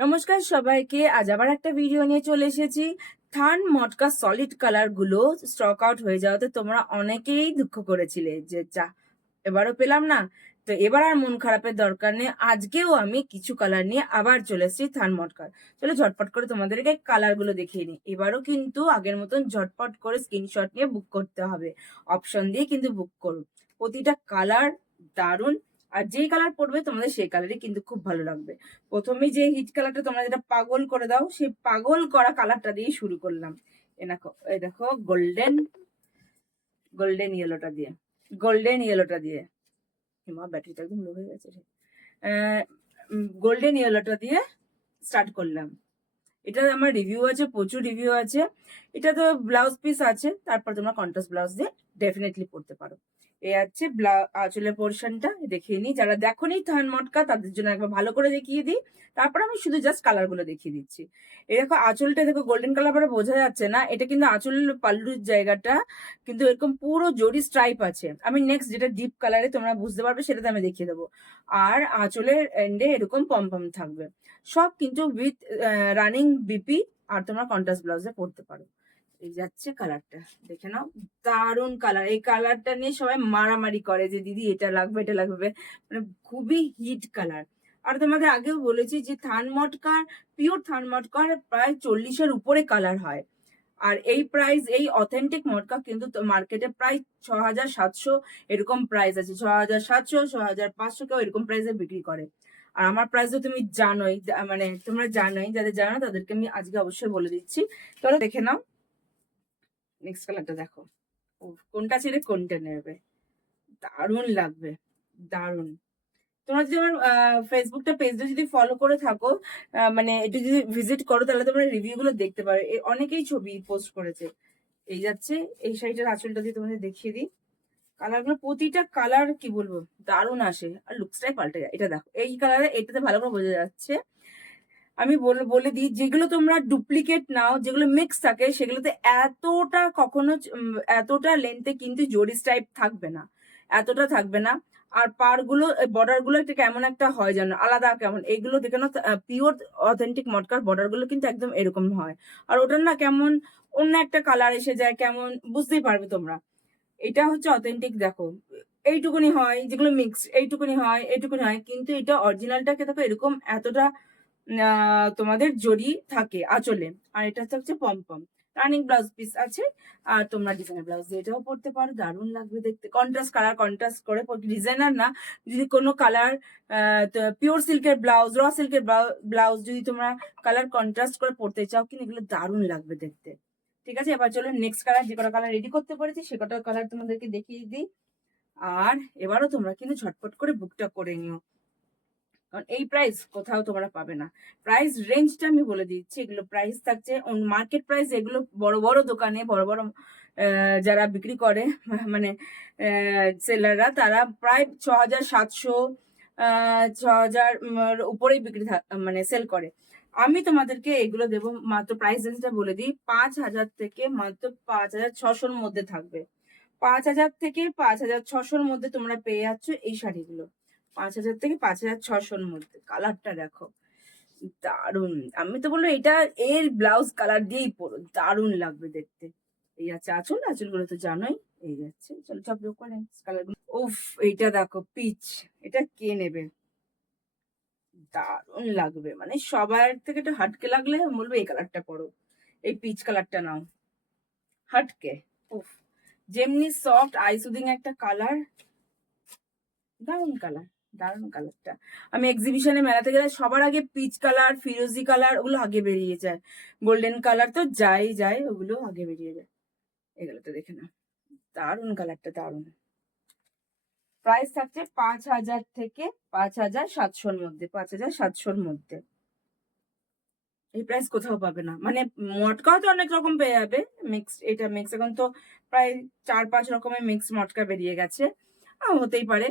নমস্কার সবাইকে। আজ আবার একটা ভিডিও নিয়ে চলে এসেছি। থান মটকা সলিড কালার গুলো স্টক আউট হয়ে যাওয়াতে তোমরা অনেকেই দুঃখ করেছিলে যে এবারও পেলাম না। তো এবার আর মন খারাপের দরকার নেই। আজকেও আমি কিছু কালার নিয়ে আবার চলে এসেছি থান মটকার। চলো ঝটপট করে তোমাদেরকে কালার গুলো দেখিয়ে নিই। এবারও কিন্তু আগের মতন ঝটপট করে স্ক্রিনশট নিয়ে বুক করতে হবে। অপশন দিয়ে কিন্তু বুক করুন। প্রতিটা কালার দারুণ। আর যেই কালার পড়বে তোমাদের সেই কালারই কিন্তু খুব ভালো লাগবে। প্রথমে যে হিট কালারটা তোমরা যেটা পাগল করে দাও, সেই পাগল করা কালারটা দিয়ে শুরু করলাম। এই দেখো গোল্ডেন গোল্ডেন ইয়েলোটা দিয়ে গোল্ডেন ইয়েলোটা দিয়ে মা ব্যাটারিটা একদম লো হয়ে গেছে। গোল্ডেন ইয়েলোটা দিয়ে স্টার্ট করলাম। এটা আমার রিভিউ আছে, প্রচুর রিভিউ আছে। এটা তো ব্লাউজ পিস আছে, তারপর তোমরা কন্ট্রাস্ট ব্লাউজ দিয়ে ডেফিনেটলি পরতে পারো। এই আছে আঁচলের পোর্শনটা দেখিয়ে নিই। যারা দেখোনি থান মটকা তাদের জন্য একবার ভালো করে দেখিয়ে দিই। তারপর আমি শুধু জাস্ট কালার গুলো দেখিয়ে দিচ্ছি। এই দেখো আঁচলটা, দেখো গোল্ডেন কালার পরে বোঝা যাচ্ছে না, এটা কিন্তু আঁচল পাল্লুর জায়গাটা কিন্তু এরকম পুরো জরি স্ট্রাইপ আছে। আমি নেক্সট যেটা ডিপ কালারে তোমরা বুঝতে পারবে সেটাতে আমি দেখিয়ে দেবো। আর আঁচলের এন্ডে এরকম পম থাকবে। সব কিন্তু উইথ রানিং বিপি। আর তোমরা কন্ট্রাস্ট ব্লাউজে পরতে পারো। এই যাচ্ছে কালারটা, দেখে নাও। দারুণ কালার। এই কালারটা নিয়ে সবাই মারামারি করে যে দিদি এটা লাগবে এটা লাগবে, মানে খুবই হিট কালার। আর তোমাদের আগেও বলেছি যে থান মটকার, পিওর থান মটকার প্রায় 40-এর উপরে কালার হয়। আর এই প্রাইস, এই অথেন্টিক মটকা কিন্তু মার্কেটে প্রায় 6,700 এরকম প্রাইস আছে। 6,700, 6,500 কেউ এরকম প্রাইসে বিক্রি করে। আর আমার প্রাইস তো তুমি জানোই, মানে তোমরা জানোই, যাদের জানো না তাদেরকে আমি আজকে অবশ্যই বলে দিচ্ছি। চলো দেখে নাও। নেক্সট কালারটা দেখো। কোনটা ছেড়ে কোনটা নেবে, দারুণ লাগবে, দারুণ। তোমরা যদি আমার ফেসবুকটা পেজটা যদি ফলো করে থাকো, মানে একটু যদি ভিজিট করো, তাহলে তোমরা রিভিউ গুলো দেখতে পারো। অনেকেই ছবি পোস্ট করেছে। এই যাচ্ছে এই শাড়িটার আঁচলটা দিয়ে তোমাদের দেখিয়ে দিই। কালার গুলো, প্রতিটা কালার কি বলবো, দারুণ আসে আর লুকসটাই পাল্টে যায়। এটা দেখো এই কালারে, এটাতে ভালো করে বোঝা যাচ্ছে। আমি বলে দিই, যেগুলো তোমরা ডুপ্লিকেট নাও, যেগুলো মিক্স থাকে, সেগুলোতে এতটা কখনো এতটা লেন্থে কিন্তু জরি স্টাইপ থাকবে না, এতটা থাকবে না। আর পার গুলো, বর্ডার গুলো একটা কেমন একটা হয় যেন আলাদা কেমন। এইগুলো দেখে না, পিওর অথেন্টিক মটকার বর্ডার গুলো কিন্তু একদম এরকম হয়। আর ওটার না কেমন অন্য একটা কালার এসে যায়, কেমন বুঝতেই পারবে তোমরা। এটা হচ্ছে অথেন্টিক। দেখো এইটুকুনি হয়, যেগুলো মিক্স এইটুকুনি হয়, এইটুকুনি হয়, কিন্তু এটা অরিজিনালটাকে দেখো এরকম এতটা তোমাদের জড়ি থাকে আঁচলে। আর এটা হচ্ছে পম রানিং ব্লাউজ পিস আছে। আর তোমরা ডিজাইনার ব্লাউজ দিয়ে এটাও পরতে পারো, দারুণ লাগবে দেখতে। কন্ট্রাস্ট কালার কন্ট্রাস্ট করে, ডিজাইনার না, যদি কোনো কালার পিওর সিল্কের ব্লাউজ, র সিল্কের ব্লাউজ যদি তোমরা কালার কন্ট্রাস্ট করে পরতে চাও, কিন্তু এগুলো দারুণ লাগবে দেখতে। ঠিক আছে, এবার চলো নেক্সট কালার, যে কটা কালার রেডি করতে পেরেছি সে কটা কালার তোমাদেরকে দেখিয়ে দিই। আর এবারও তোমরা কিন্তু ঝটপট করে বুকটা করে নিও, কারণ এই প্রাইস কোথাও তোমরা পাবে না। প্রাইস রেঞ্জটা আমি বলে দিচ্ছি। এগুলো প্রাইস থাকছে মার্কেট প্রাইস। এগুলো বড় বড় দোকানে, বড় বড় যারা বিক্রি করে, মানে সেলাররা, তারা প্রায় 6,700, 6,000 উপরেই বিক্রি মানে সেল করে। আমি তোমাদেরকে এগুলো দেবো মাত্র, প্রাইস রেঞ্জটা বলে দিই, 5,000 থেকে মাত্র 5,600-র মধ্যে থাকবে। 5,000 থেকে 5,600-র মধ্যে তোমরা পেয়ে যাচ্ছ এই শাড়িগুলো। 5,000 থেকে 5,600-র মধ্যে। কালারটা দেখো, দারুন। আমি তো বলবো এটা এর ব্লাউজ কালার দিয়েই পরো, দারুণ লাগবে দেখতে। এই আছে আঁচল, আঁচলগুলো তো জানোই। এই যাচ্ছে, চলো সব লোক করে কালার গুলো। উফ, এইটা দেখো পিচ। এটা কে নেবে, দারুণ লাগবে। মানে সবার থেকে একটু হাটকে লাগলে বলবো এই কালারটা পরো, এই পিচ কালারটা নাও। হাটকে, উফ, যেমনি সফট আই সুদিং একটা কালার, দারুণ কালার, দারুণ কালারটা। আমি এক্সিবিশনে মেলাতে গেলে সবার আগে পিচ কালার, ফিরোজি কালার ওগুলো আগে বেরিয়ে যায়। গোল্ডেন কালার তো যাই যায়, ওগুলো আগে বেরিয়ে যায়। এগুলো তো দেখে না, দারুণ কালারটা, দারুণ। প্রাইস থাকছে 5,000 থেকে 5,700-র মধ্যে, 5,700-র মধ্যে। এই প্রাইস কোথাও পাবে না। মানে মটকাও তো অনেক রকম পেয়ে যাবে, মিক্স। এটা মিক্স, এখন তো প্রায় 4-5 রকমের মিক্স মটকা বেরিয়ে গেছে। হতেই পারে,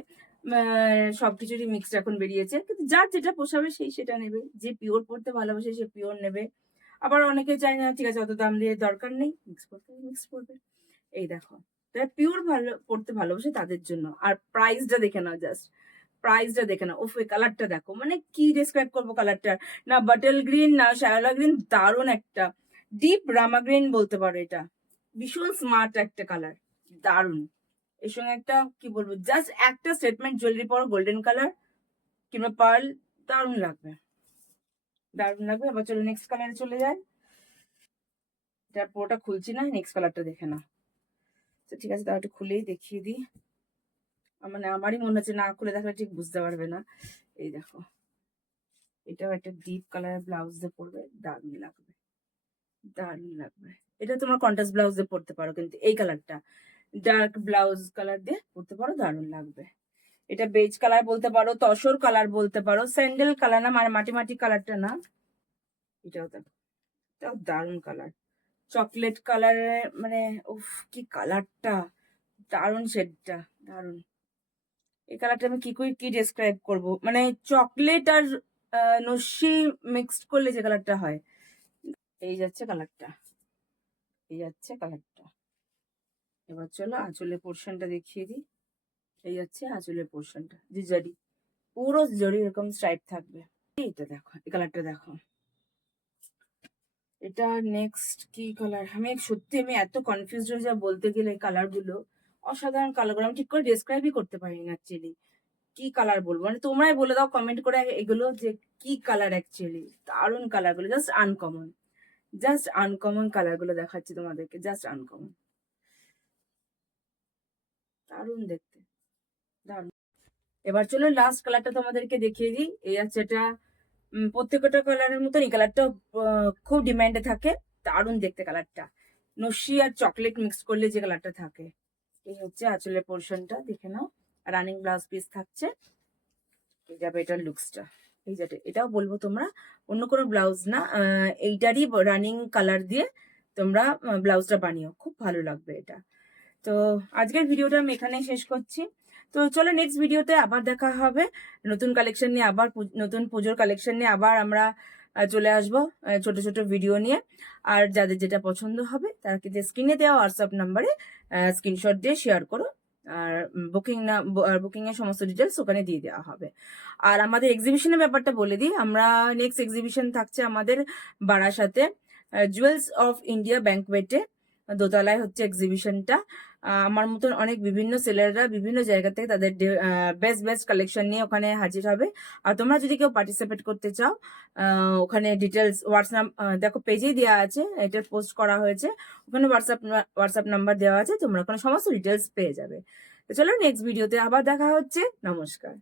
সবকিছুরই মিক্সড এখন বেরিয়েছে। কিন্তু যার যেটা পোষাবে সেই সেটা নেবে। যে পিওর পড়তে ভালোবাসে সে পিওর নেবে। আবার অনেকে চায় না, ঠিক আছে অত দাম দিয়ে দরকার নেই, মিক্স করতে মিক্স করবে। এই দেখো, যারা পিওর ভালো পড়তে ভালোবাসে তাদের জন্য। আর প্রাইসটা দেখে নাও জাস্ট, প্রাইসটা দেখে না, ওফ, কালারটা দেখো, মানে কি ডিসক্রাইব করবো কালারটা, না বাটল গ্রিন না শ্যাওলা গ্রিন, দারুণ একটা ডিপ রামা গ্রিন বলতে পারো এটা, ভীষণ স্মার্ট একটা কালার, দারুণ। এর সঙ্গে একটা কি বলবো, জাস্ট একটা স্টেটমেন্ট জুয়েলারি পরো গোল্ডেন কালার কিংবা পার্ল, দারুণ লাগবে, দারুণ লাগবে। এবার চলো নেক্সট কালারে চলে যায়। এটা পুরোটা খুলছি না, নেক্সট কালারটা দেখে না। তো ঠিক আছে, তাহলে একটু খুলেই দেখিয়ে দিই। মানে আমারই মনে হচ্ছে না খুলে দেখলে ঠিক বুঝতে পারবে না। এই দেখো, এটাও একটা ডিপ কালারের ব্লাউজ দিয়ে পরবে, দারুণ লাগবে, দারুণ লাগবে। এটা তোমার কন্ট্রাস্ট ব্লাউজ দিয়ে পরতে পারো, কিন্তু এই কালারটা ডার্ক ব্লাউজ কালার দিয়ে পরতে পারো, দারুণ লাগবে। এটা বেজ কালার বলতে পারো, তসর কালার বলতে পারো, স্যান্ডেল কালার না, মানে মাটি মাটি কালারটা না। এটাও দেখো, এটাও দারুণ কালার, চকলেট কালারে, মানে উফ কি কালারটা, দারুণ শেডটা, দারুণ। এই কালারটা আমি কি করে কি ডেসক্রাইব করব, মানে চকলেট আর নস্যি মিক্সড করলে যে কালারটা হয়। এই যাচ্ছে কালারটা, এই যাচ্ছে কালারটা। এবার চলো আঁচলের পোর্শনটা দেখিয়ে দিই। এই যাচ্ছে আঁচলের পোর্শনটা, যে জরি, পুরো জরি এরকম স্ট্রাইপ থাকবে। এইটা দেখো, এই কালারটা দেখো। এটা নেক্সট কি কালার, আমি সত্যি আমি এত কনফিউজ হয়ে যা বলতে গেলে, এই কালারগুলো অসাধারণ কালারগুলো, আমি ঠিক করে ডেসক্রাইবই করতে পারি না অ্যাকচুয়ালি কি কালার বলবো। মানে তোমরাই বলে দাও কমেন্ট করে এগুলো যে কি কালার অ্যাকচুয়ালি, দারুণ কালারগুলো, জাস্ট আনকমন, জাস্ট আনকমন কালারগুলো দেখাচ্ছি তোমাদেরকে, জাস্ট আনকমন, দারুণ দেখতে, দারুণ। এবার চলো লাস্ট কালারটা তোমাদেরকে দেখিয়ে দিই। এই আছে এটা, প্রত্যেকটা কালারের মতন এই কালারটা খুব ডিমান্ডে থাকে, দারুণ দেখতে কালারটা, নস্যি আর চকলেট মিক্স করলে যে কালারটা থাকে। এই হচ্ছে আঁচলের পোর্শনটা, দেখে নাও, রানিং ব্লাউজ পিস থাকছে। এই যাবে এটার লুকসটা, এই যাতে এটাও বলবো তোমরা অন্য কোনো ব্লাউজ না, এইটারই রানিং কালার দিয়ে তোমরা ব্লাউজটা বানিও, খুব ভালো লাগবে এটা। তো আজকের ভিডিওটা আমি এখানেই শেষ করছি। তো চলো নেক্সট ভিডিওতে আবার দেখা হবে, নতুন কালেকশন নিয়ে, আবার নতুন পুজোর কালেকশন নিয়ে আবার আমরা চলে আসবো, ছোট ছোট ভিডিও নিয়ে। আর যাদের যেটা পছন্দ হবে তারা কিন্তু স্ক্রিনে দেওয়া হোয়াটসঅ্যাপ নাম্বারে স্ক্রিনশট দিয়ে শেয়ার করো, আর বুকিং এর সমস্ত ডিটেলস ওখানে দিয়ে দেওয়া হবে। আর আমাদের এক্সিবিশনের ব্যাপারটা বলে দিই, আমরা নেক্সট এক্সিবিশন থাকছে আমাদের বারাসাতে, জুয়েলস অফ ইন্ডিয়া ব্যাংকোয়েটে, দোতলায় হচ্ছে এক্সিবিশনটা। আমার মতন অনেক বিভিন্ন সেলাররা বিভিন্ন জায়গা থেকে তাদের বেস্ট বেস্ট কালেকশন নিয়ে ওখানে হাজির হবে। আর তোমরা যদি কেউ পার্টিসিপেট করতে চাও, ওখানে ডিটেলস হোয়াটসঅ্যাপ দেখো পেজেই দেওয়া আছে, এটা পোস্ট করা হয়েছে, ওখানে হোয়াটসঅ্যাপ নাম্বার দেওয়া আছে, তোমরা ওখানে সমস্ত ডিটেলস পেয়ে যাবে। তো চলো নেক্সট ভিডিওতে আবার দেখা হচ্ছে, নমস্কার।